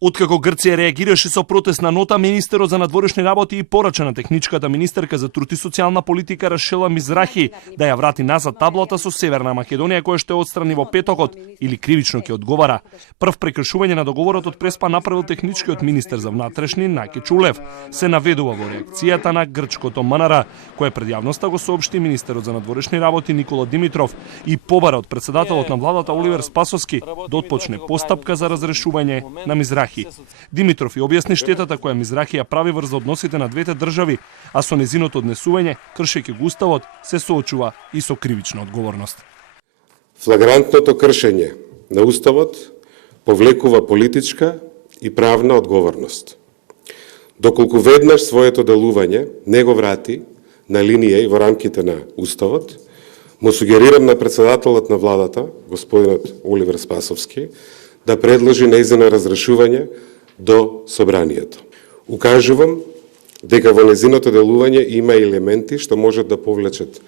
Откако Грција реагираше со протестна нота, министерот за надворешни работи и порача на техничката министерка за труд и социјална политика Рашела Мизрахи да ја врати назад таблата со Северна Македонија која што ја отстрани во петокот или кривично ќе одговара. Прв прекршување на договорот од Преспа направил техничкиот министер за внатрешни Наки Чулев. Се наведува во реакцијата на грчкото МНР, кој пред јавноста го соопшти министерот за надворешни работи Никола Димитров и побара од председателот на владата Оливер Спасовски да отпочне постапка за разрешување на Мизрахи. Димитров и објасни штетата која Мизрахи ја прави врз односите на двете држави, а со незиното однесување, кршејќи го уставот, се соочува и со кривична одговорност. Флагрантното кршење на уставот повлекува политичка и правна одговорност. Доколку веднаш своето делување не го врати на линија и во рамките на уставот, му сугерирам на председателот на владата, господинот Оливер Спасовски, да предложи нејзино разрешување до собранието. Укажувам дека во нејзиното делување има елементи што можат да повлечат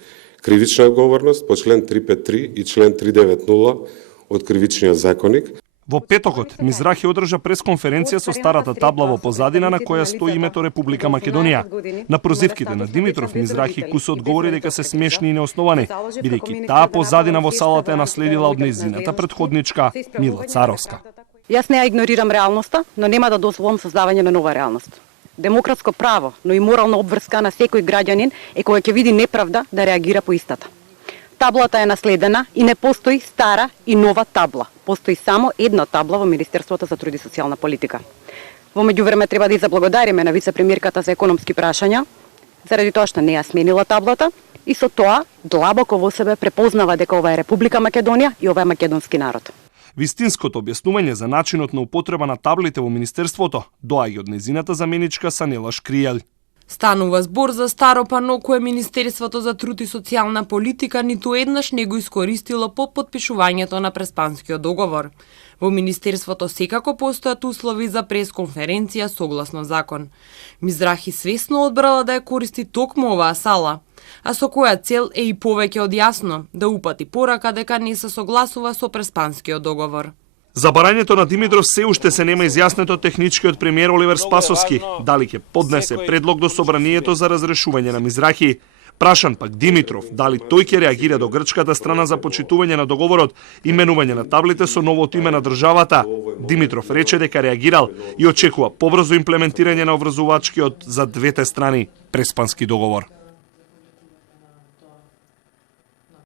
кривична одговорност по член 353 и член 390 од Кривичниот законник. Во петокот Мизрахи одржа пресконференција со старата табла во позадина на која стои името Република Македонија. На прозивките на Димитров Мизрахи кусе одговори дека се смешни и неосновани, бидејќи таа позадина во салата ја наследила од нејзината предходничка Мила Царовска. Јас не ја игнорирам реалноста, но нема да дозволам создавање на нова реалност. Демократско право, но и морална обврска на секој граѓанин е кој ќе види неправда да реагира по истата. Таблата е наследена и не постои стара и нова табла. Постои само една табла во Министерството за труд и социјална политика. Во меѓувреме треба да ја заблагодариме на вице-премиерката за економски прашања, заради тоа што не ја сменила таблата и со тоа длабоко во себе препознава дека ова е Република Македонија и ова е македонски народ. Вистинското објаснување за начинот на употреба на таблите во Министерството доаѓа од нејзината заменичка Санела Шкријел. Станува збор за старо пано кое Министерството за труд и социјална политика ниту еднаш не го искористило по потпишувањето на Преспанскиот договор. Во Министерството секако постојат услови за пресконференција согласно закон. Мизрахи свесно одбрала да ја користи токму оваа сала, а со која цел е и повеќе од јасно да упати порака дека не се согласува со Преспанскиот договор. За барањето на Димитров се уште се нема изјаснето техничкиот премиер Оливер Спасовски дали ќе поднесе предлог до собранието за разрешување на Мизрахи. Прашан пак Димитров дали тој ќе реагира до грчката страна за почитување на договорот и менување на таблите со новото име на државата, Димитров рече дека реагирал и очекува побрзо имплементирање на обврзувачкиот за двете страни Преспански договор.